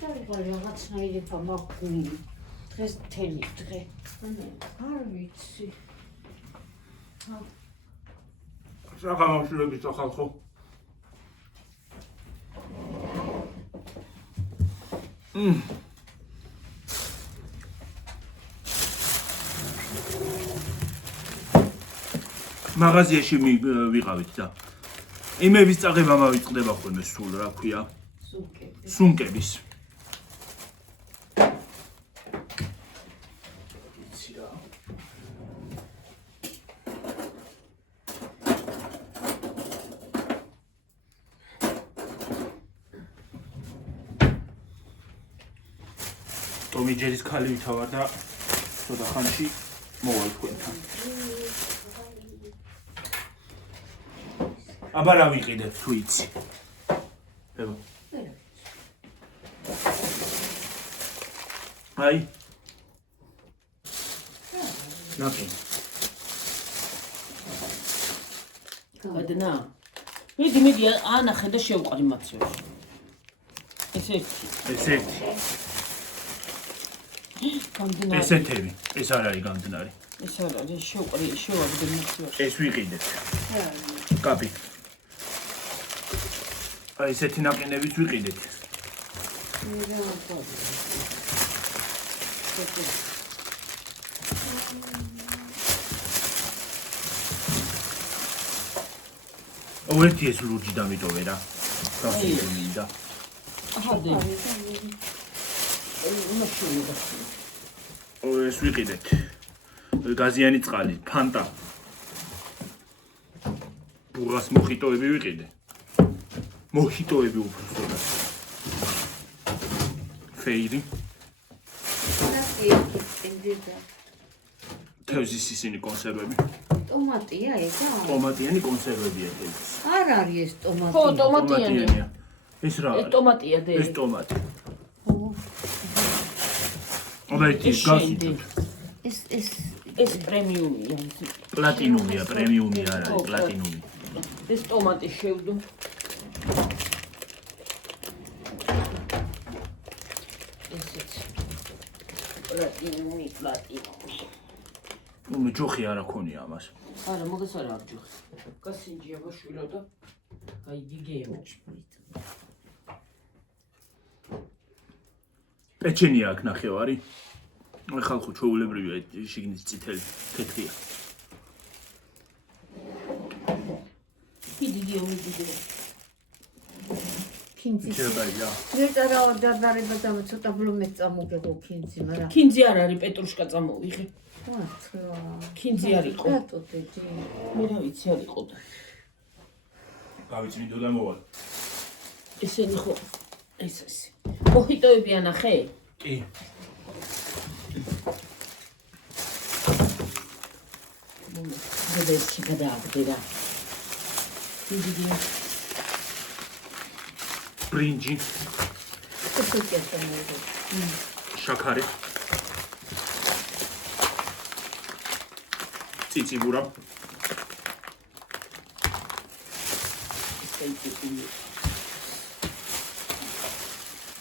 დავიღალე რაღაცნაირება მაქვს დღეს მთელი დღე. არ ვიცი. საღამოშვილების ახალხო. მაღაზიაში ვიყავით და იმების წაღება მოვიწყდება ხოლმე სულ რა ქვია? სუნკების. ტომიჯერის ქალი ვითავარ და ცოტა ხანში მოვალ თქვენთან. აბა რა ვიყიდეთ თუ იცი? ებო. აი. ნაკი. გადნა. მიდი ანახე და შევყარი მაცივში. ესეთი. გამდნარი. ესეთები. ეს არ არის გამდნარი. ეს არ არის შევაგდე მაცივში. ეს ვიყიდეთ. კაპი. აი ესეთი ნაკინებიც ვიყიდეთ. ოერთი ეს ლურჯი დამიტოვე რა. გასულმინდა. აჰადე. ეს ვიყიდეთ. გაზიანი წყალი, ფანტა. ბურას მოხიტოები ვიყიდე. მოხიტოები უბრალოდ. ფეირი. თევზის ისინი კონსერვები. ტომატია ისა? ტომატიანი კონსერვებია თევზის. არ არის ეს ტომატი. ხო, ტომატიანია. ეს რა არის? ეს ტომატია დე. ეს ტომატი. აბა ის გასიტო. ეს პრემიუმია. პლატინუმია, პრემიუმი არ არის, პლატინუმი. ეს ტომატი შევდო. ესეც. პლატინუმი. ნუ ჯოხი არ აქონია ამას. არა, მაგას არ აქვს ჯოხი. გასინჯია ბაშვილო და აი გიგეო. პეჩენია აქ ნახევარი. ხალხო ჩვეულებრივია შიგნით წითელი თეთრია. გიგეო. ქინძი. შეიძლება. ვერტარა ორდარება და ცოტა ბლომეთ წამოგებო ქინძი, მაგრამ ქინძი არ არის, პეტრუშკა წამოვიღე. ხა. ქინძი არ იყო. რატოთეჯი? მე რა ვიცი არ იყო და. გავიწმინდო და მოვალ. ესენი ხო ეს. მოხიტოები ანახე? კი. დედაში გადააგდერა. გიგეო. ბრინჯი, ესეთი ახლა. შაქარი, ციციბურა,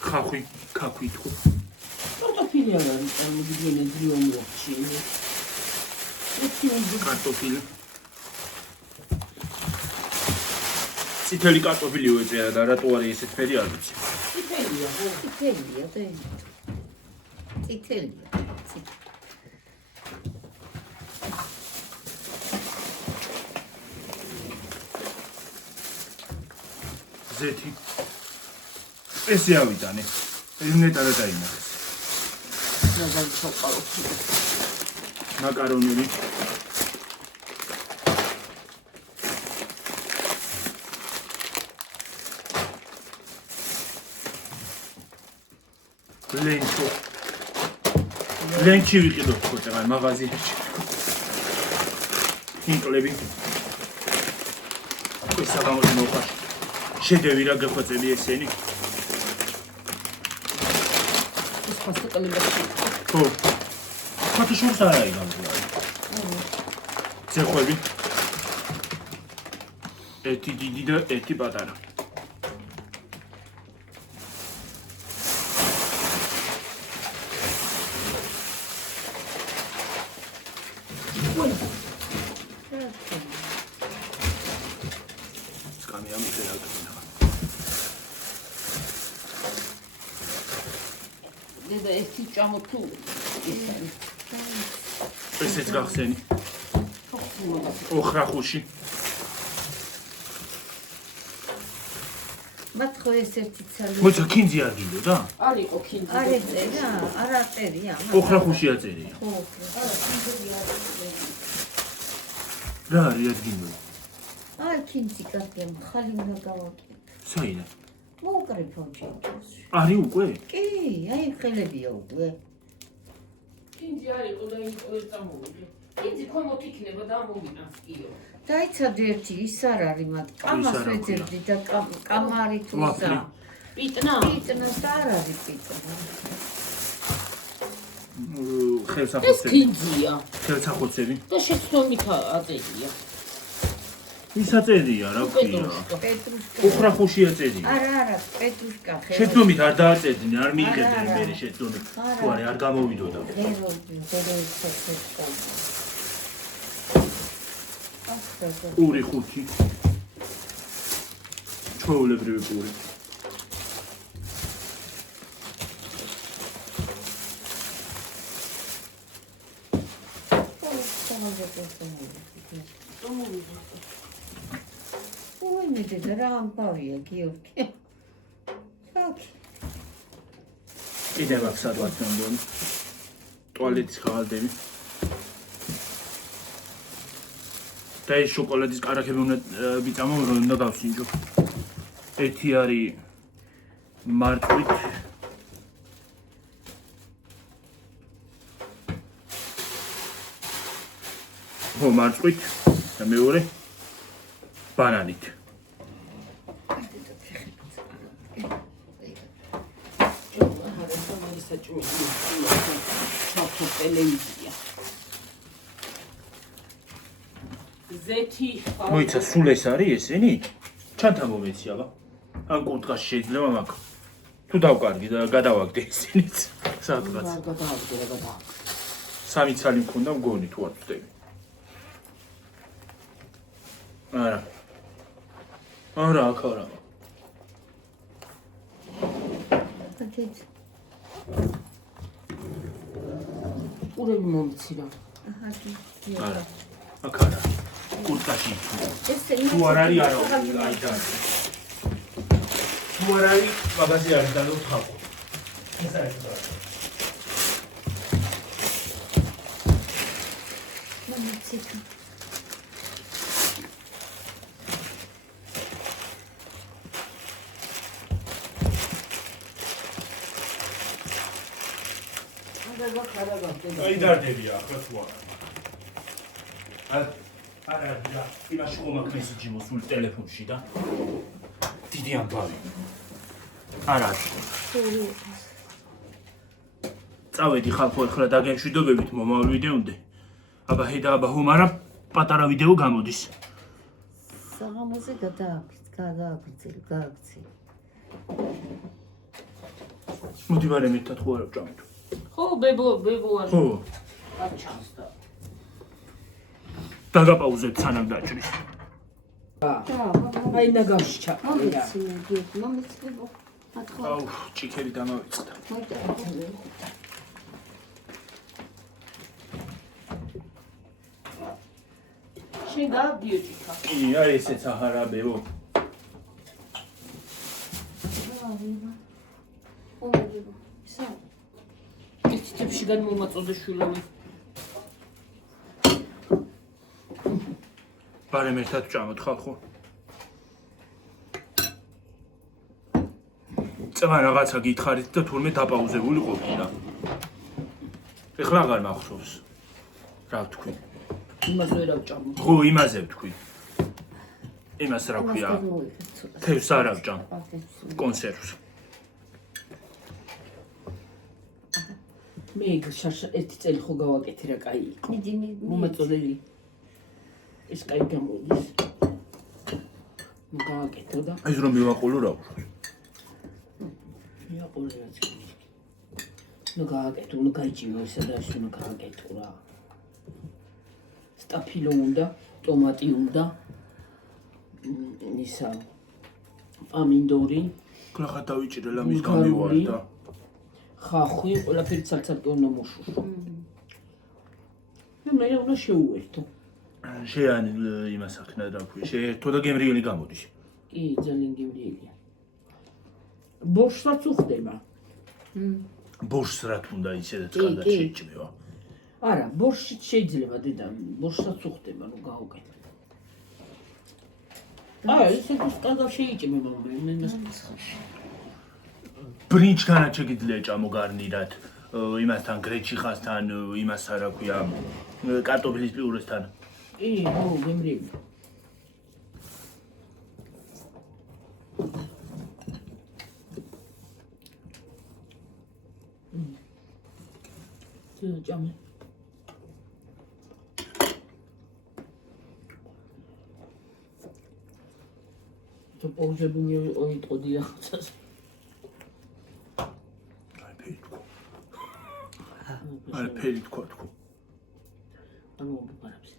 ხახვი, ქაქვი თუ. კარტოფილი არ არის წარმოგიდგენე ძლიომლოქში. კარტოფილი. წითელი კარტოფილი უეწია და რატო არის ესეთ ფერი არ ვიცი. წითელია ხო? წითელია და წითელია. ზეთი. ესე ავიტანე. ეს ნეტარა დაინახეს. მაგალითად ჩაყარო. მაკარონები. ლენჩო. ლენჩი ვიყიდოთ ხოჭა, აი მაღაზიაში. ინკლები. ეს საღამოს მოყავს. შედევრი რა გეხვეწები ესენი? ეს ფასტაკლებაში. ხო. ფათაშურს არ არის გამძლეარი. ცეხვები. ერთი დიდი და ერთი პატარა. დედა ერთი ჭამო თუ ეს არის. ესეც გახსენი. ოხრახუში. მათ ხო ეს ერთი ცალი. მოიცა კინძი არ გინდოდა? არ იყო კინძი. არ ეწერია, არ აწერია. ოხრახუში აწერია. ხო. რა არის ადგინდოდა? აი კინძი კარგია, ხალი უნდა გავაკეთო. საინა? მოუკრიფო ჯერჯერს. არის უკვე? კი, აი ხელებია უკვე. კინძი არ იყო და იყო ეს წამოვიდი. კინძი ხომოთ იქნება და მოვიდანს კიო. დაიცადე ერთი ის არ არის მათ. კამას ვეძებდი და კამარი თუსა. პიტნა? პიტნას არ არის პიტნა. ეს ხელსახოცები. კინძია. ხელსახოცები. და შეცდომით აწერია. ის აწერია, რა ქვია? პეტრუშკა. ოხრახუში აწერია. არა, პეტრუშკა ხე. შეცდომით არ დააწერდნენ, არ მიიღებდნენ მე შეცდომით. თუ არ გამოვიდოდა. პური ხუთი. ჩვეულებრივი პური. ой, მე და რა ამბავია გიორგი. ხაკი. კიდევ აქ სადღაც მომდონი. ტუალეტის ხალდები. და ეს შოკოლადის კარაქები უნდა ვიწამო, რომ უნდა გავსინჯო. ერთი არის მარტვით. ხო, მარტვით და მეორე ბანანით. ტელევიზია. ზეთი მოიცა სულ ეს არის ესენი? ჩანთა მომეცი აბა. ან კურტკაში შეიძლება მაგ. თუ დავკარგი და გადავაგდე ესენიც. სადღაც. გადავაგდე რა გადავაგდე. სამი ცალი მქონდა მგონი თუ არ ვწდები. არა. არა, აქ არა. ურები მომცი რა. არა. აქ არა. კურტკაში. თუ არ არის არა. აი და. თუ არ არის მაგაზი არის და თავო. ეს არის და. მომციკა. აი დარდებია ახლა თუ არა. არა, იმაში ხომ აქ მესიჯი მოსული ტელეფონში და დიდი ამბავი. არა. წავედი ხალხო ახლა დაგემშვიდობებით მომავალ ვიდეომდე. აბა ჰედა აბა ჰუმარა პატარა ვიდეო გამოდის. საღამოზე გადააგრძელ. მოდი ვარ მეტად ხო არ ვჭამთ. ხო, ბებო არის. ხო. არ ჩანს და. დაგაპაუზებ სანამ დაჭრის. აი ნაგავში ჩაყრა. მომიცინებო. ათხოვა. აუ, ჭიქერი დამავიწყდა. შენ გადიოჭიქა. კი, აი ესეც აჰარა ბებო. ეს თებში გადმომაწოდე შვილები. ბარემ ერთად ვჭამოთ ხალხო. წმა რაღაცა გითხარით და თურმე დაპაუზებული ყოფილა. ეხლა აღარ მახსოვს. რა ვთქვი? იმას ვერ ავჭამო. ხო, იმაზე ვთქვი. იმას რა ქვია? თევს არ ავჭამ. კონსერვს. მე შაშა ერთი წელი ხო გავაკეთე რა კაი იყო. მომაწოდები. ეს კაი გამოდის. გავაკეთო და აი რომ მივაყოლო რა ვთქვი. მივაყოლე რაც კი. ნუ გავაკეთო, ნუ გაიჭირო ესა და ეს ნუ გავაკეთო რა. სტაფილო უნდა, ტომატი უნდა. ისა პამინდორი. კრახა დავიჭირე ლამის გამივარდა. ხახვი, ყველაფერი ცალ-ცალკე უნდა მოშუშო. მე უნდა შეუერთო. შეან იმას აქნა რა ქვია, შეერთო და გემრიელი გამოდის. კი, ძალიან გემრიელია. ბორშსაც უხდება. ბორშს რა თქმა ისედაც ხანდაც შეჭმევა. არა, ბორშიც შეიძლება დედა, ბორშსაც უხდება, რომ გაუკეთო. ისეთ კარგად შეიჭმება მე მას. ბრინჩგანაც შეგიძლია ჭამო გარნირად, იმასთან გრეჩიხასთან, იმას რა ქვია, კარტოფილის პიურესთან. კი, ხო, გემრიელი. ჭამე. то поужебу не ოიტყოდი ახცას. აი ფერი თქვა. ანუ უყარებს.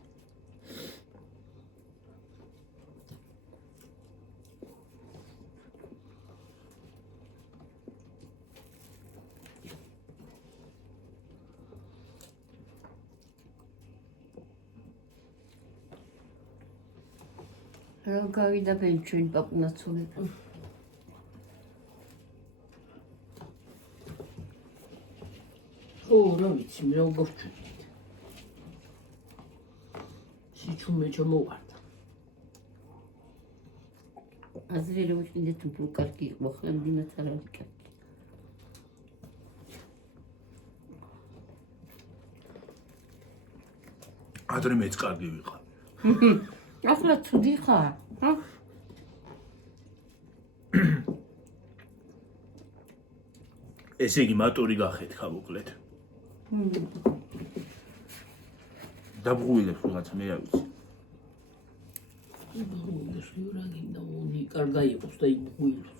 რა გავიდაბენ ჩვენ პაპუნაცოლები. ხო, რა ვიცი, მე როგორ ჩვიდით. სიჩუმე ჩამოვარდა. აზრი რომ შედეთ უფრო კარგი იყო, ხელმდინაც არ არის კარგი. ადრე მეც კარგი ვიყავ. ახლა ცუდი ხარ, ჰა? ესე იგი მატორი გახეთქა მოკლედ. დაბრუნდებს რაღაცა მე არ ვიცი. რა გინდა უნი კარგა იყოს და იბღვილოს.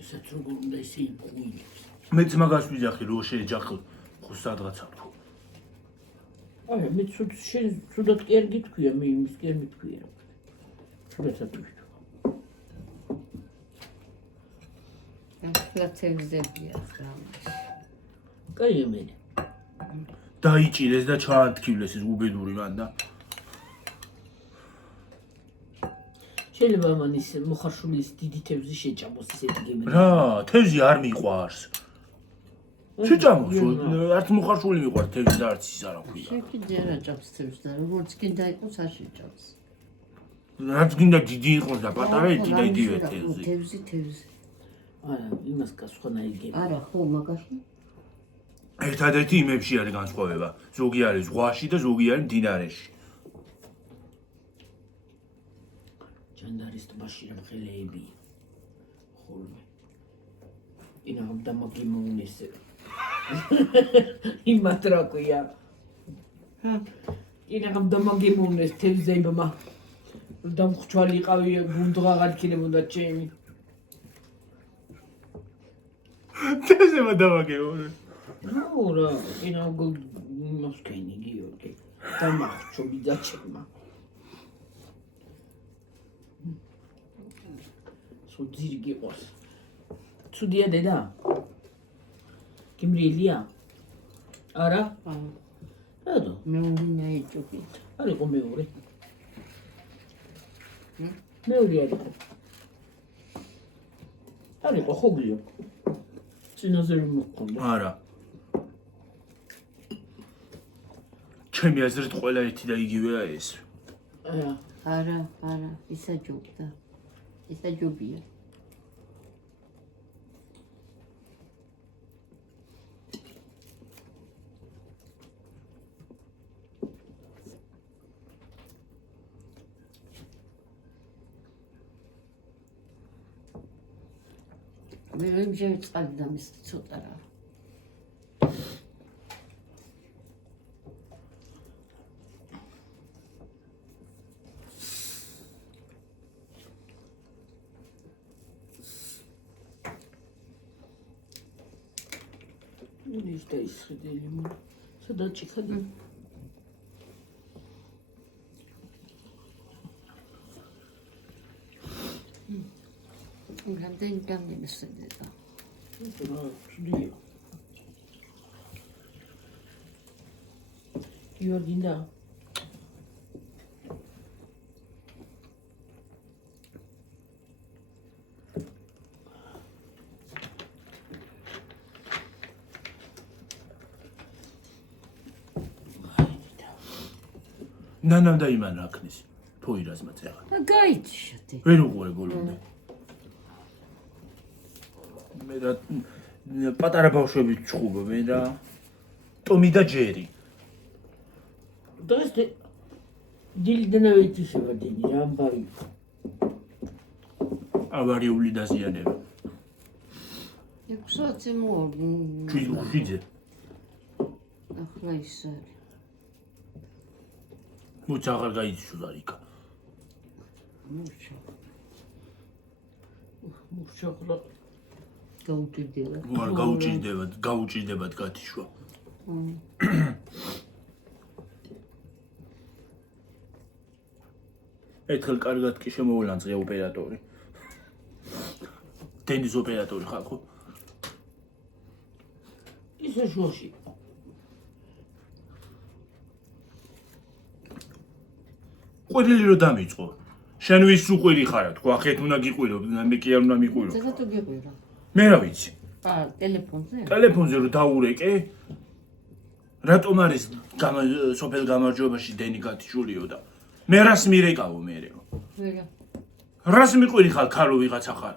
ისაც როგორ უნდა ისე იბღვილოს. მეც მაგას ვიძახი რომ შეეჯახო ხო სადღაცა თქო. აი მე ცუდად კი არ გითქვია, მე იმის კი არ მითქვია. ცუდად თქვი. ფლაცებზებია ხა. კაი მე. დაიჭირეს და ჩაანთქილეს ეს უბედური მანდა. შეიძლება მან ის მოხარშული ის დიდი თევზი შეჭამოს ისეთი გემრი. რა, თევზი არ მიყვარს. შეჭამოს, არც მოხარშული მიყვარს თევზი და არც ის არ აქვია. შეკიდე რა ჭამს თევზს და როგორც კიდე იყოს არ შეჭამს. რაც გინდა დიდი იყოს და პატარა იცი და იდივე თევზი. თევზი. არა, იმას გასხონაი გემრი. არა, ხო, მაგაში. ერთადერთი იმებში არის განსხვავება. ზოგი არის ზღვაში და ზოგი არის მდინარეში. ჯანდარის ტბაში რა ხელეები. ხოლმე. ინა და მაგიმოუნეს. იმათ რა ქვია. ინა და მაგიმოუნეს თევზებმა. და მხჩვალი ყავი გუნდღა გალქინებოდა ჩემი. თევზება დავაგეო. ნუ რა, ინა მოსკენი გიორგი. დამახჩო ბიძაჩემა. სუძირი გიყოს. ცუდია დედა? გემრიელია? არა? რატო? მე უნდა ეჭოქი. არ იყო მეორე. მეორე არ იყო. არ იყო ხო გიო? წინაზე რომ მოყონდა. არა. ჩემი აზრით ყველა ერთი და იგივეა ეს. არა, ისაჯობდა. ისაჯობია. მე ვიმჟევ წყალი და მის ცოტა რა. ის და ის ხედელი მო. სადაც იხადი. რამდენი სედება. Studio. Γιώργινα. ნანამ და იმან რაქნის ფოირას მაწეღა. გაიჩშდი. ვერ უყურე ბოლომდე. მე რა პატარა ბავშვები ჩხუბობენ რა. ტომი და ჯერი. დღეს დილიდან ვეცისებოდი რამბავი. ავარიული დაზიანება. 6-ზე მოდი. შვიდზე. ახლა ის არის. მოც აღარ გაიცვლა იქა. მურჩახლა გაუჭირდება. არ გაუჭირდებათ გათიშვა. ერთხელ კარგად კი შემოულანძღია ოპერატორი. დენის ოპერატორი ხალხო. ისე შუაში. ყვირილი რო დამიწყო. შენ ვის უყვირი ხარა? თქვა ხეთ უნდა გიყვირო, მე კი არ უნდა მიყვირო. ზედა თუ გიყვირა. მე რა ვიცი. ტელეფონზე? ტელეფონზე რო დაურეკე. რატომ არის სოფელ გამარჯვებაში დენი გათიშულიო და მე რას მირეკავო მერეო? ვერა. რას მიყვირი ხარ ქარო ვიღაცა ხარ?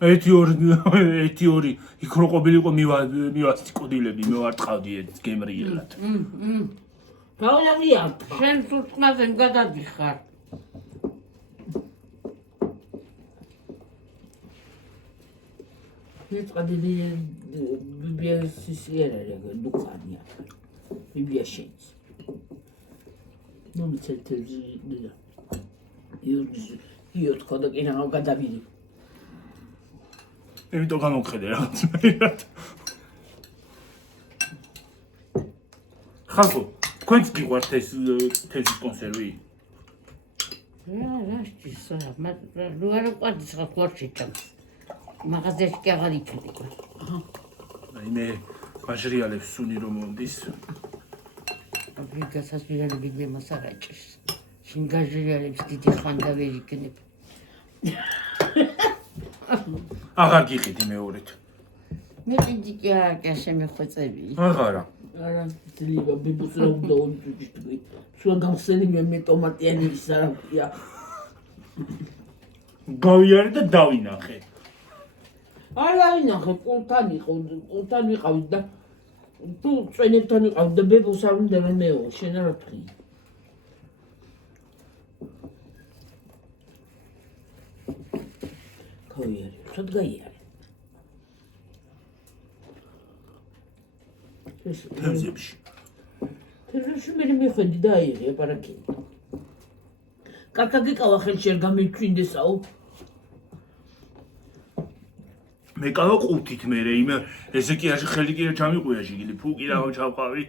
ერთი ორი იქ რო ყოფილიყო მივასწი კოდილები მე ვარ ტყავდი გემრიელად. გაულავია. შენ თუ წყნაზე გადადიხარ. Yetkadili Biblia sisiyerere dukanya. Biblia şeyiz. Bunu televizyon yurt kodak ina o kadar biri. იმიტომ გამოვხედე რაღაცნაირად. ხალხო, თქვენც გიყვართ ეს თევზის კონსერვი? რა შტისა, რო არ ყავს ხალხ შეჭამს. მაღაზიაში კი აღარ იქნება. აი მე ვაჟრიალებს სუნი რომ მომდის. აფრიკასასვირალი ბიბლემას არ აჭირს. შინ გაჟრიალებს დიდი ხანდა ვერ იქნებ. აღარ გიყიდი მეორედ. მე პინდი კი არ შემეხვეწები. აღარა. არა, ძლიერა ბიბუს რა უნდა უჭიჭტი. სულ გამხსენი მე ტომატიანი ის არაა. გავიარე და დავინახე. არა ვინახე, ყულთან ვიყავით და თუ წვენებთან ვიყავით და ბებოს არ უნდა რომ მეო, შენ არ ვთქვი. გავიარე, ცოტ გაიარე. თევზებში. თევზებში მე მიხვედი და აიღე პარაკი. კაკა გიყავა ხელში არ გამიჩვინდესაო. მე კავა ყუთით მე იმე ესე კი არ ხელი კი არ ჩამიყვია შიგილი ფუკი რა ჩავყავი.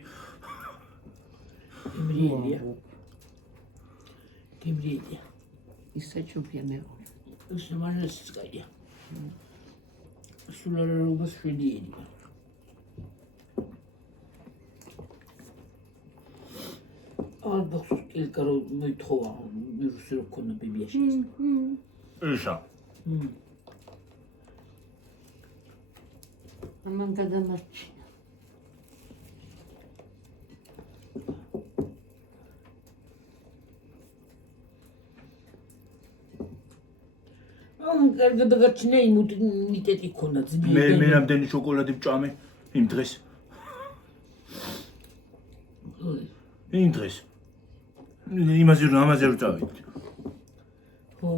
გიბრილია. ისე ჩუბია მე. ეს მარეს წაია. სულ არ რობას შვიდიენია. ალბათ კილკა რო მოითხოვა ვირუსი რო ქონა ბიბიაში. ისა. ამან გადამარჩინა. კარგად დაგაჩინა იმუნიტეტი ქონდა ძლიერი. მე რამდენი შოკოლადი ვჭამე იმ დღეს. იმ დღეს. იმაზე რომ წავიდით. ხო.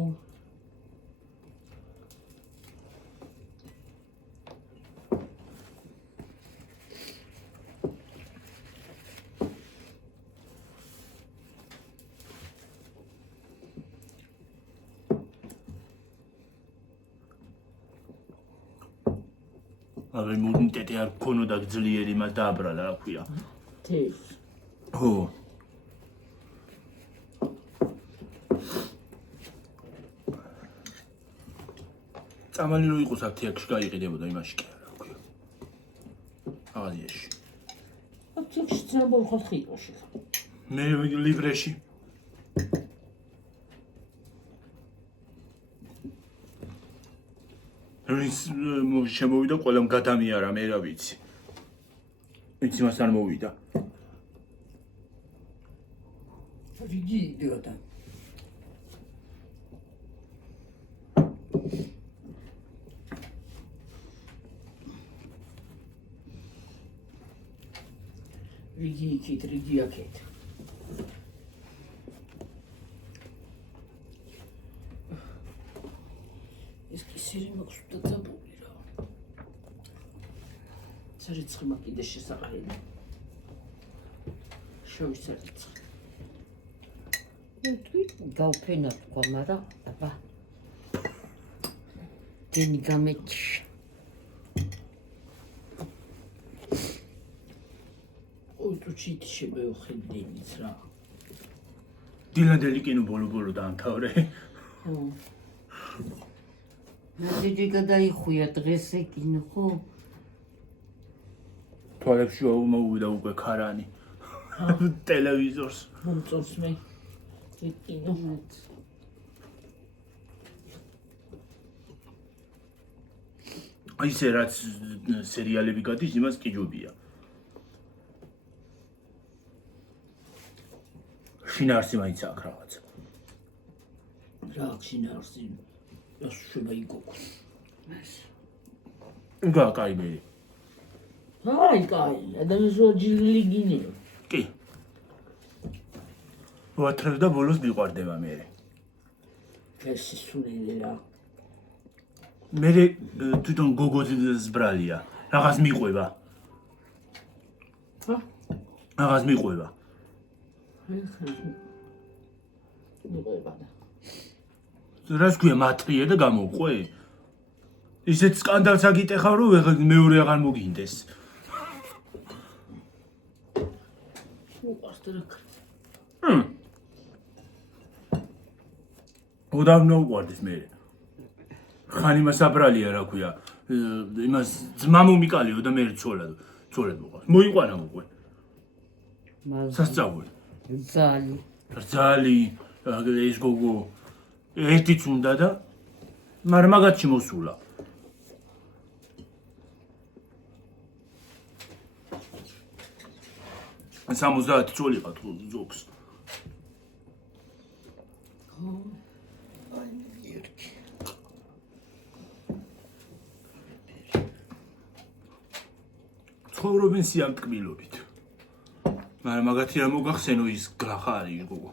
აი იმუნიტეტი არ ქონოდა ძლიერი მას დააბრალა რა ქვია. თეს. ხო. წამალი რო იყოს აქ თეატრში გაიყიდებოდა იმაში კი არა ქვია. აღადიაში. აქ ცნობილ ხალხი იყო შეხა. მე ლიბრეში. რის შემოვიდა ყველამ გადამიარა მე რა ვიცი. ვინც იმას არ მოვიდა. რიგი იდიოტა. რიგი იქით, რიგი აქეთ. ეს კი სერი მაქვს დაწაბული რა. სერიცხი მაქვს კიდე შესაყრელი. შევისერიცხი. თუ გავფენა თქვა, მაგრამ აბა. გენი გამეჩი. ой, თუ ჩიტი შემეუხედინიც რა. დილანდელი კინო ბოლო დაამთავრე. ხო. ნაძიჯი გადაიხუია დღეს ეკინო, ხო? თვალებში აუმოვიდა უკვე ქარანი. ტელევიზორს. მომწონს მე. ეკინო. აი ესე რაც სერიალები გადის, იმას კი ჯობია. შინაარსი მაინც აქვს რაღაცა. რა აქვს შინაარსი? ეს შევა იგოქოს. გააკაი მე. აი, კაი, ადამიანს ვაჯილი გინეო. კი. ვათრევ და ბოლოს მიყვარდება მე. ეს სულელი რა. მე თვითონ გოგოძის ბრალია. რაღაც მიყვება. ჰა? რაღაც მიყვება. მიყვება და. რას ქვია მატრია და გამოყვე? ისეთ სკანდალს აგიტეხავ რომ მეორე აღარ მოგინდეს. უყარს და რა ქ. უდავno უყარდეს მე. ხან იმას აბრალია რა ქვია. იმას ძმა მომიკალიო და მე ცოლად მოყავს. მოიყვანა უკვე. სასწაული. რძალი ეს გოგო ერთიც უნდა და მაგრამ მაგათში მოსულა. სამოცდაათი წოლი ყავთ ზოგს. ცხოვრობენ სიამტკბილობით. მაგრამ მაგათი რა მოგახსენო ის გლახა არის ის გოგო.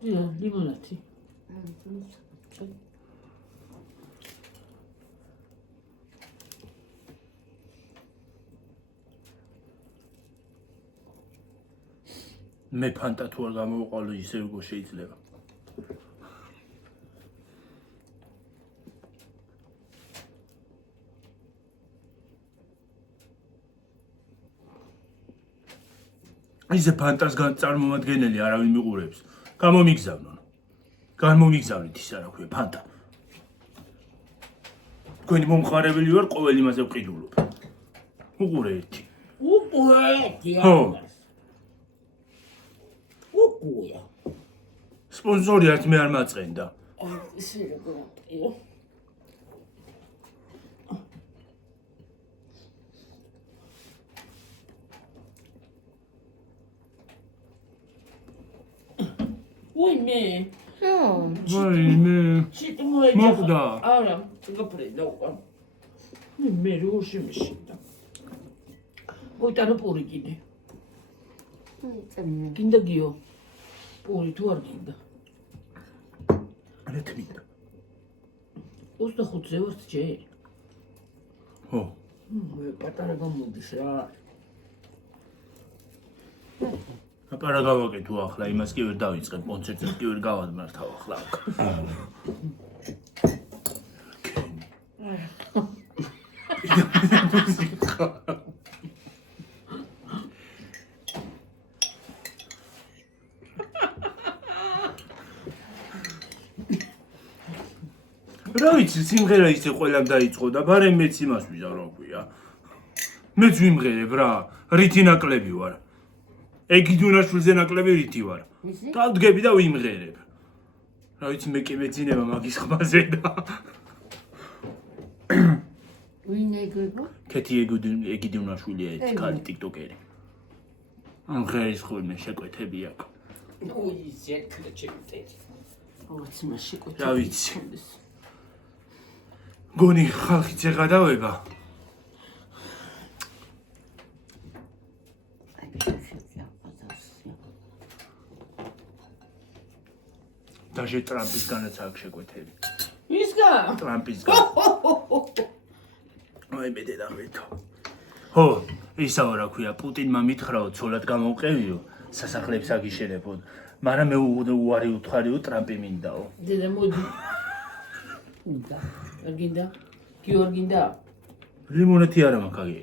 Ja, limonati. მე ფანტა თუ არ გამოვყოლო ისე როგორ შეიძლება. ისე ფანტას წარმომადგენელი არავინ მიყურებს. გამომიგზავნონ. გამომიგზავნით ის არა ქვია ფანტა. თქვენი მომხარებელი ვარ, ყოველ იმაზე ვყიდულობ. უყურე ერთი. უყურე. ხო. უყურე. სპონსორი არც მე არ მაწყენდა. ისე როგორია. ვინმე? ვინმე? ჩიტი მოეჯახა. მოხდა. არა, გაფრედა უკვე. მე როგორ შემეშინდა. მოიტანო პური კიდე. გინდა გიო. პური თუ არ გინდა. არა თმინდა. 25-ზე ვარ ჯერ. ხო. მე პატარა გამოდის რა. აპარა გავაკეთო ახლა, იმას კი ვერ დავიწყებ, კონცერტს კი ვერ გავადმართავ ახლა. რა ვიცი, სიმღერა ისე ყველამ დაიწყო და ბარემ მეც იმას ვიზარ რა ქვია. მეც ვიმღერებ რა, რითი ნაკლები ვარ. ეგიდუნაშვილზე ნაკლები რითი ვარ. დავდგები და ვიმღერებ. რა ვიცი, მე კი მეძინება მაგის ხმაზე და ვინ ეგრება? კეთი ეგიდუნაშვილია ეს ქალი ტიკტოკერი. ამღერის ხოლმე შეკვეთები აქვს. უი, ზეთქდა ჩემტეთი. რაღაც მასში კვეთები. რა ვიცი. გონი ხალხიც ეღადავება. დაჟე ტრამპისგანაც აქვს შეკვეთები. ვისგან? ტრამპისგან. აი მე დედავითო. ხო, ისაო რა ქვია, პუტინმა მითხრაო, ცოლად გამოვყევიო, სასახლეებს აგიშენებო. მაგრამ მე უარი უთხარიო, ტრამპი მინდაო. დედა მოდი. და გინდა? გიორგინდა? ლიმონეთი არა მაქვს აგე.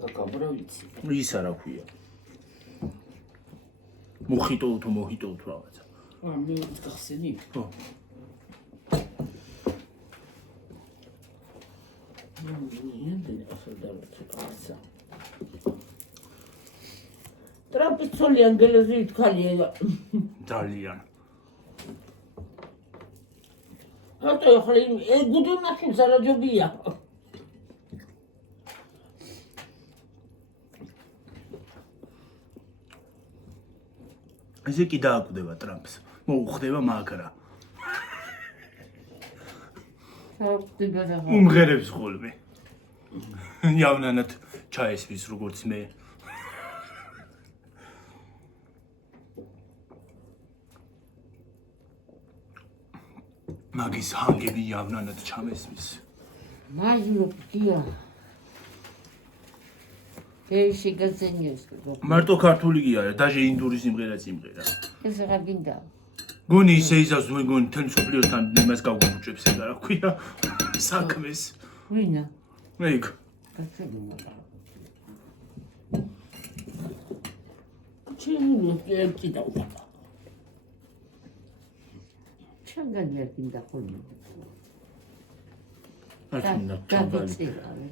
და კაბრა ვიცი. ისა რა ქვია. მოხიტო თუ მოხიტო თუ რაღაცა. მე გახსენი? ხო. ტრამპის ცოლი ანგელოზი ითქალია. ძალიან. ატო ახლა ეგუდუნაში ზარაჯობია. ესე კი დააკვდება ტრამპს. მოუხდება მაგრა. უმღერებს ხოლმე. იავნანად ჩაესვის როგორც მე. მაგის ჰანგები იავნანად ჩამესვის. მაჟნოფია. ეში გაზენიეს. მარტო ქართული კი არა, დაჟე ინდური სიმღერაც იმღერა. ეს რა გინდა? გონი ისე იზავს გონი თელ სოფლიოსთან იმას გავგუჭებს ეგ რა ქვია საქმეს. ვინა? ეგ. ჩემი ერთი დავდა. ჩანგანია გინდა ხოლმე. აშენდა და ჩამბალი.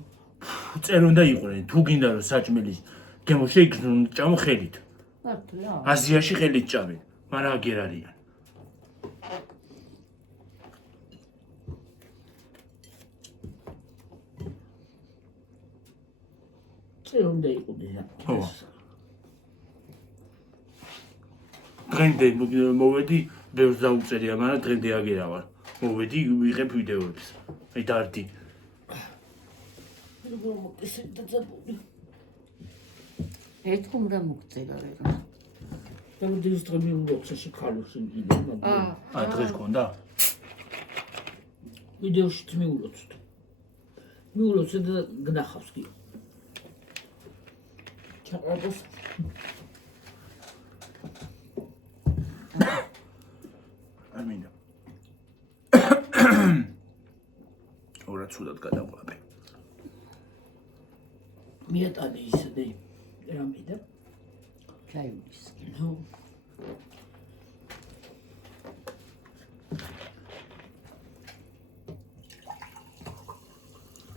წერ უნდა იყვნენ, თუ გინდა რომ საჭმელის გემო შეიგრძნონ ჭამო ხელით. მართლა? აზიაში ხელით ჭამენ, მაგრამ აგერ არიან. წერ უნდა იყოდეს. ხო. დღემდე მოვედი, ბევრს დაუწერია, მაგრამ დღემდე აგერა ვარ. მოვედი, ვიღებ ვიდეოებს. აი დარდი. ერთხელ უნდა მოგწერა რა. და დღეს დღემდე უცხოში ქალოს იმიდა. დღეს გქონდა? ვიდეოშიც მიულოცეთ. მიულოცეთ და გნახავს კი. ჩაყაროს. ამინდა. ორა ცუდად გადაყვაბე. მიატანე ისე რამე და ჩაივლის. ნო.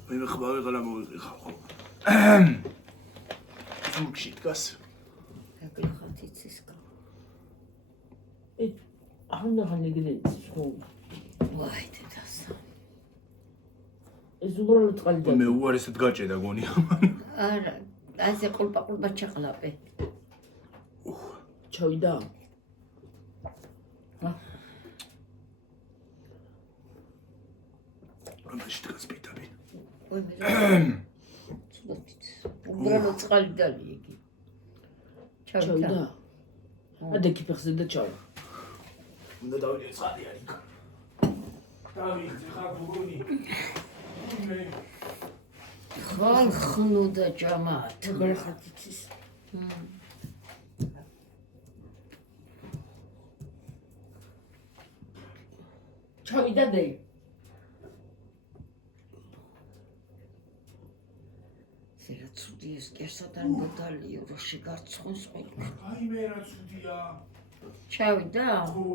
მე ხბავი ღლა მოვიყიხავ ხო. ზურგში დგას. აგიხათ იცისკა. აღნახანი გლენცი ხო. ვაი დედასა. ეს უბრალოდ წყალი და მე უარესად გაჭედა გონი. არა, ასე ყოლპა ჩაყლაპე. ჩავიდა. ამაში დგას პიტაბი. უბრალოდ წყალი დალი იგი. ჩავიდა. ადექი ფეხზე და ჩავა. უნდა დავიდე წყალი არის იქ. დავიდე ხარ გოგონი. ხალხნუ და ჭამათ. გახათ იცის. ჩავიდა დე. ის კერსოდან გოდალიო რო შეგარცხოს ყველა. აი მე რა ცუდია. ჩავიდა? ხო.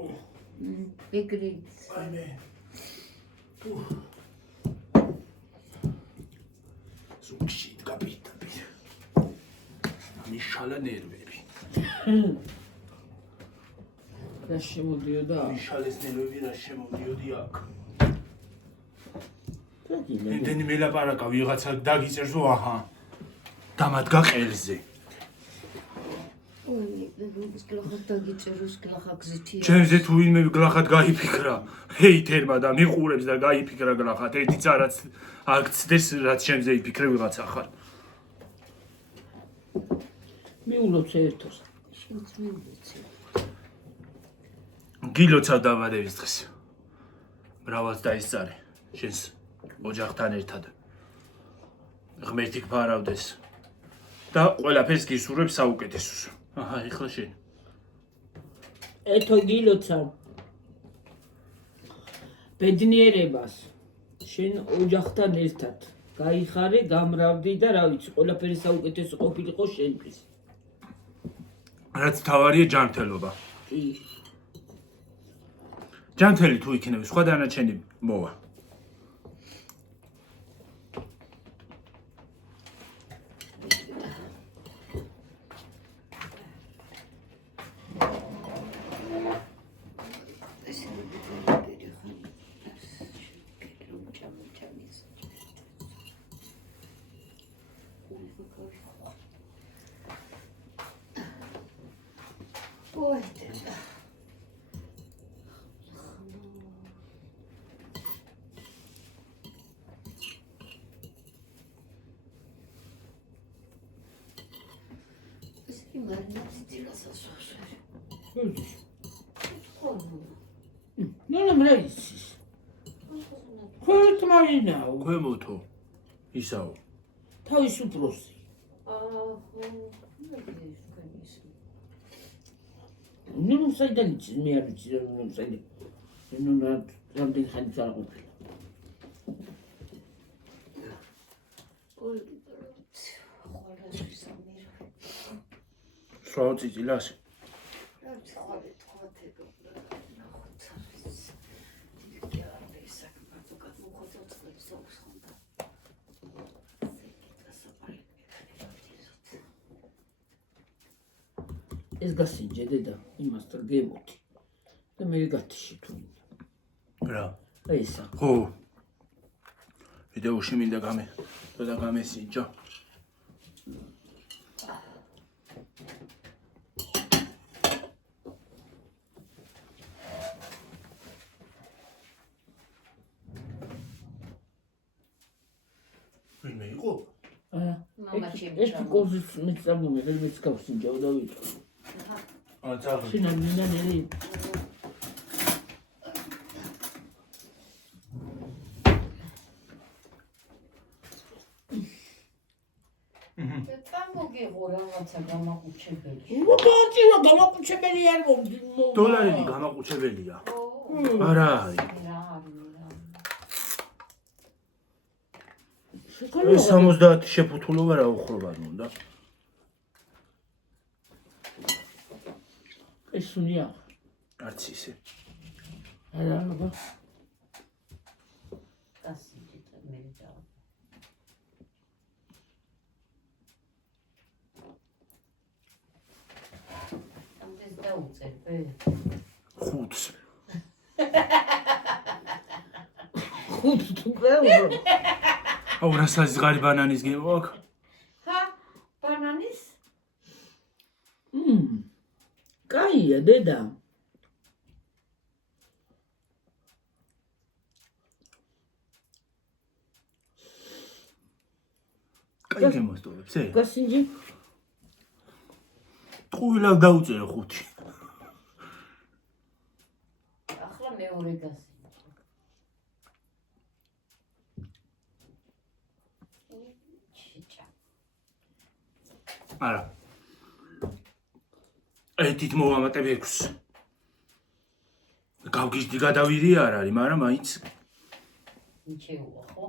ეგრით. აი მე. სუქში გაპიტები. მიშალა ნერვები. რა შემოდიოდა? მიშალეს ნერვები რა შემოდიოდი აქ. გაგინა. იმდენი მელაპარაკა ვიღაცა დაგიწერს რომ აჰა. დამადგა ყელზე. ის გლახად დაგიწეროს გლახა გზითია. ჩემზე თუ ვინმე გლახად გაიფიქრა. ჰეითერმა და მიყურებს და გაიფიქრა გლახად. ერთიც არაც არ გცდეს რაც ჩემზე იფიქრე ვიღაცა ხარ. მიულოც ერთოს. შენც მივიცი. გილოცავ დაბადების დღეს. მრავალს დაისწარე. შენს ოჯახთან ერთად. ღმერთი გფარავდეს. და ყველაფერს გისურვებს საუკეთესოს. აჰა, ეხლა შენ. ეთო გილოცავ. ბედნიერებას შენ ოჯახთან ერთად გაიხარე, გამრავდი და რა ვიცი, ყველაფერი საუკეთესო ყოფილიყო შენთვის. რაც თავარია ჯანმრთელობა. კი. ჯანმრთელი თუ იქნები, სხვა დანარჩენი მოვა. ნუ რა იცის? ხოთ მარინაო, ქვემოთო. ისაო. თავის უფროსი. ნუ საიდან იცის, მე არ ვიცი რომ საიდან. ნუ რამდენი ხანით არ ყოფილა. სხვა წიწილას. ეს გასინჯე დედა, იმასთან გემოთი. და მე გათიში თუ. რა? ესა. ხო. ვიდეოში მინდა და გამესინჯა. ვინმე იყო? ეს კურსის მეწამული, მეც გავსინჯავ და ვიტყვი. აძაღი. შენ მინდა ნელი. წამოგიღო რაღაცა გამაყუჩებელი. მოდი რა გამაყუჩებელი არ მომდი. დოლარები გამაყუჩებელია. არა არის. ეს 70 შეფუთულობა რა უხრობარ უნდა? ეს სუნია. არც ისე. არა აბა. გასინჯე და მე დავა. ამდეს დაუწერბე. ხუთს. ხუთს თუ გაურო. აუ რასაც ზღარი ბანანის გემო აქ? ხა, ბანანის? კაია დედა. კაი გემოსტობებს, გასინჯი. ტყუილად დაუწერე 5. ახლა მეორე გასინჯე. არა. ეთით მოვამატებ 6. გავგიჟდი გადავირი არ არის, მაგრამ მაინც ნიჩეუა, ხო?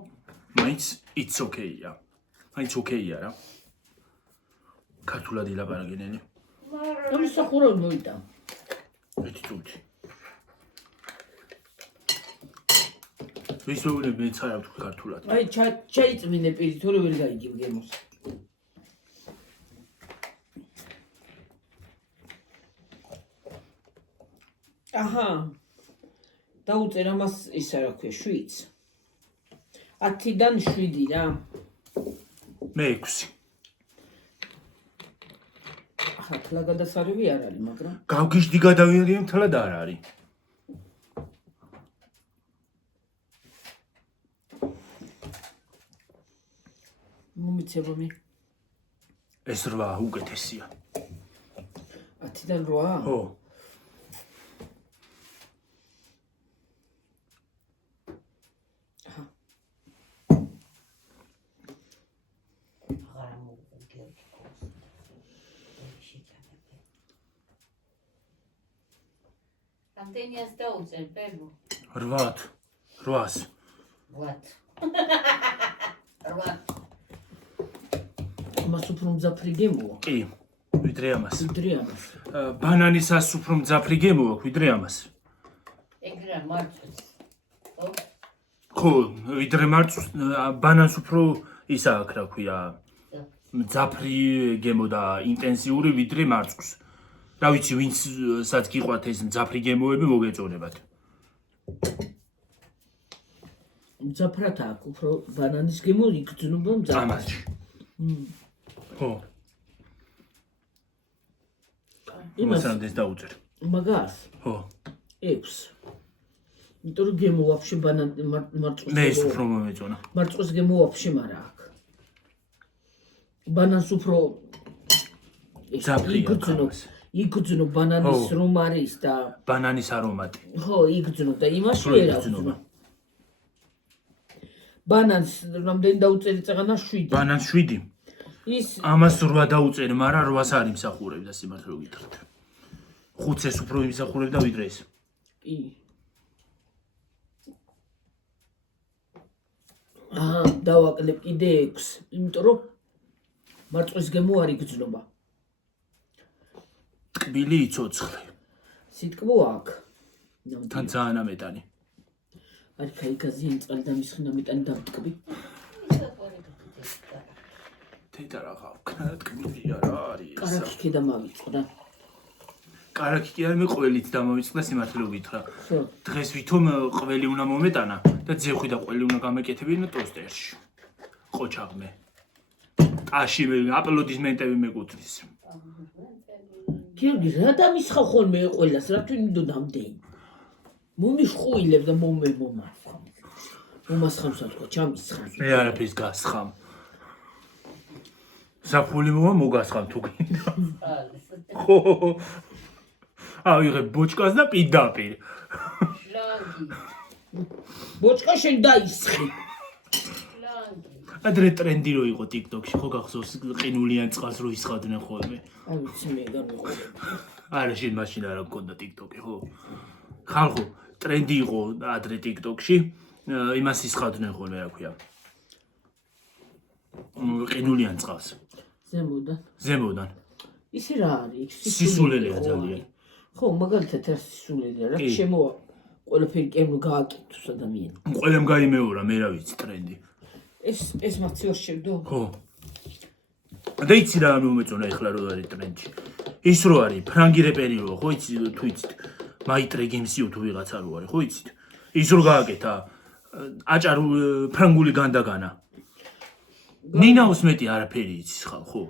მაინც it's okay-ია. მაინც okay-ია რა. ქართულად ილაპარაკინენი. მომსახურებო მოიდა. ერთი წუთი. ვისაუბრე მეც არ აქვს ქართულად. აი ჩაიწმინე პირი თორე ვერ გაიგებ გემოს. აჰა. დაუწერ ამას ისა რა ქვია 7. 10-დან 7 რა. მე 6. ახლა თლა გადასარევი არ არის, მაგრამ გავგიჟდი გადავიარე მთლად არ არის. მომიცება მე. ეს 8 უკეთესია. 10-დან 8? ხო. რამდენიას დაუწერ, ბებო? 8. 800. ვათ. 8. მას უფრო მძაფრი გემოა. კი, ვიდრე ამას. ვიდრე ამას. ბანანისას უფრო მძაფრი გემოა, ვიდრე ამას. ეგ რა მარწვის. ხო? ხო, ვიდრე მარწვს ბანანს უფრო ისა აქ რა ქვია, მძაფრი გემო და ინტენსიური ვიდრე მარწვს. რა ვიცი, ვინცაც გიყვათ ეს მძაფრი გემოები მოგეწონებათ. მძაფრად აქვს უფრო ბანანის გემო იგრძნობა მძაფრად. ამაში. ხო. იმას რამდენს დაუწერ? მაგას ხო. 6. იმიტომ რომ გემო ვაფშე მარწვის მე ეს უფრო მომეწონა. მარწვის გემო ვაფშე მარა აქვს. ბანანს უფრო იგრძნო ბანანის რომ არის და ბანანის არომატი. ხო, იგრძნო და იმაში ვერ აღძნობა. ბანანს რამდენი დაუწერი წაღანა 7. ბანანს 7. ის ამას 8 დაუწერი, მაგრამ 8-ს არ იმსახურებდა სიმართლე რომ გითხრათ. 5-ს უფრო იმსახურებდა ვიდრე ეს. კი. დავაკლებ კიდე 6, იმიტომ რომ მარწვის გემო არ იგრძნობა. ტკბილი იცოცხლე. სიტკბო აქვს. თან ძალიან ამეტანი. არ ქაიგაზიან წყალი დამისხნა მეტანი დამტკბი. თეთა რაღა ვქნა ტკბილი არ არის. კარაქი ქედა მავიწყდა. კარაქი კი არ მე ყველით დამავიწყდა სიმართლე რომ გითხრა. ხო. დღეს ვითომ ყველი უნდა მომეტანა და ძევხვი და ყველი უნდა გამეკეთებინა ტოსტერში. ყოჩაღმე. ტაში მე აპლოდისმენტები მეკუთვნის. გიორგი, რა დამისხა ხოლმე ყველას, რა თვი მინდო ნამდენი. მომიშყუილებ და მომასხამ. მომასხამსა თქვა, ჩამისხამ. მე არაფერს გასხამ. საფული მოგასხამ თუ გინდა. ხო. აიღე ბოჭკას და პირდაპირ. ლანგი. ბოჭკა შენ დაისხი. ლანგი. ადრე ტრენდი რო იყო TikTok-ში, ხო გახსოვს ყინულიან წყალს რო ისხავდნენ ხოლმე. აი ვიცი მე გამიყურებ. არა შენ მაშინ არ გქონდა TikTok-ი, ხო? ხალხო, ტრენდი იყო ადრე TikTok-ში, იმას ისხავდნენ ხოლმე, რა ქვია. ყინულიან წყალს. ზემოდან. ისე რა არის? სისულელია ძალიან. ხო, მაგალითად ეს სისულელია, რა შემოვა. ყველაფერი კემო გააკეთოს ადამიანს. ყველამ გაიმეორა, მე რა ვიცი ტრენდი. ეს მაქციოს შევდო? ხო. და იცი რა მომეწონა ეხლა რო არის ტრენდში. ის რო არის ფრანგი რეპერი რო, ხო იცი თუ იცით. მაიტრე გემსიო თუ ვიღაცა რო არის, ხო იცით. ის რო გააკეთა აჭარ ფრანგული განდაგანა. ნინაოს მეტი არაფერი იცის ხალ, ხო?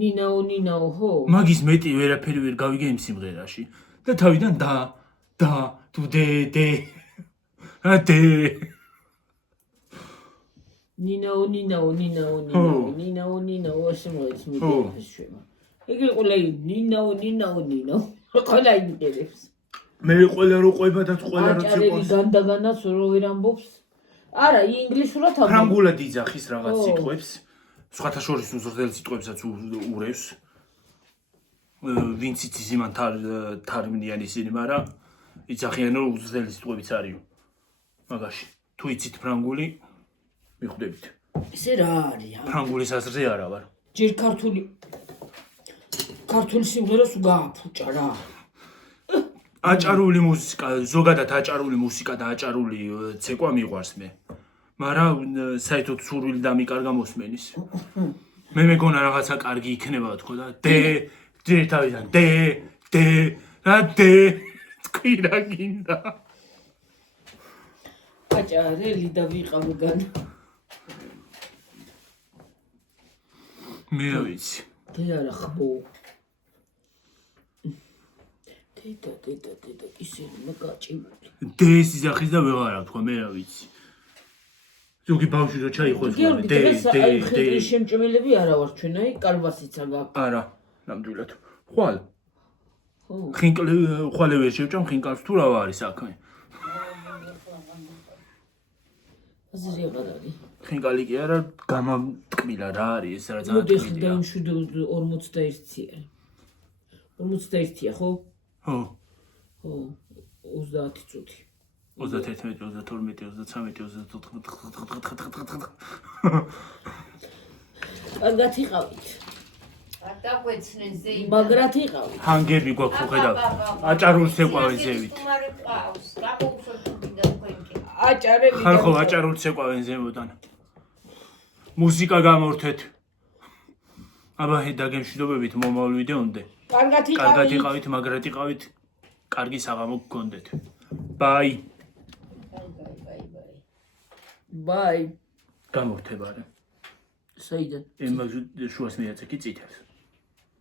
ნინაო, ხო? მაგის მეტი ვერაფერი ვერ გავიგე იმ სიმღერაში. და თავიდან და თუ დე ნინაო, ასე მოიც მიდიებს შემა. ეგ ყველა ნინაო. ყველა იმერებს. მე ყველა რო ყვება და ყველა რო აჭარელი განდაგანას რო ვერ ამბობს. არა, ინგლისურად ამბობს. ფრანგულად იძახის რაღაც სიტყვებს. სხვათა შორის უზრდელ სიტყვებსაც ურევს. ვინც იცის იმან თარგმნიან ისინი, მაგრამ იძახიან რომ უზრდელი სიტყვებიც არის. მაგაში თუ იცით ფრანგული მიხვდებით. ესე რა არის? ფრანგულის აზრზე არა ვარ. ჯერ ქართული ქართული სიმღერას უგააფუჭა რა. აჭარული მუსიკა, ზოგადად აჭარული მუსიკა და აჭარული ცეკვა მიყვარს მე. მაგრამ საერთოდ სურვილი დამიკარგა მოსმენის. მე მეგონა რაღაცა კარგი იქნება თქო და დე თავიდან დე თქვი რა გინდა. აჭარელი და ვიყავ გან. მე რა ვიცი. დე არა ხბო. დედა ისინი მაგაჭიმული. დეს ისახის და ვეღარ აქვს თქო მე რა ვიცი. ზოგი ბავშვი რო ჩაიხვეს დე შემჭმელები არა ვარ ჩვენ აი კალბასიცა გაქვს. არა ნამდვილად. ხვალ ხო. ხვალე ვერ შევჭამ ხინკალს თუ რა არის საქმე. აზრი აღარ არის. ხინკალი კი არა გამამტკბილა რა არის ეს რა მოდი ძალიან ახლა დაიმშვიდო 41-ია. 41-ია ხო? ხო. ხო. 30 წუთი. 31, 32, 33, 34. კარგად იყავით. დაგვეცნენ ზეიმ. მაგრად იყავით. ჰანგები გვაქვს ხედავ. აჭარულს ეყვავენ ზევით. უმარე ყავს. გამოუშვეთ თუნდა თქვენკი. აჭარელი. ხალხო აჭარულს ეყვავენ ზემოდან. მუსიკა გამორთეთ. აბა დაგემშვიდობებით მომავალ ვიდეომდე. კარგად კარგად იყავით. იყავით, მაგრად იყავით. კარგი საღამო გქონდეთ. ბაი. ბაი. გამორთება რა. საიდან? ემაგ შუას მიაწეკი წითელს.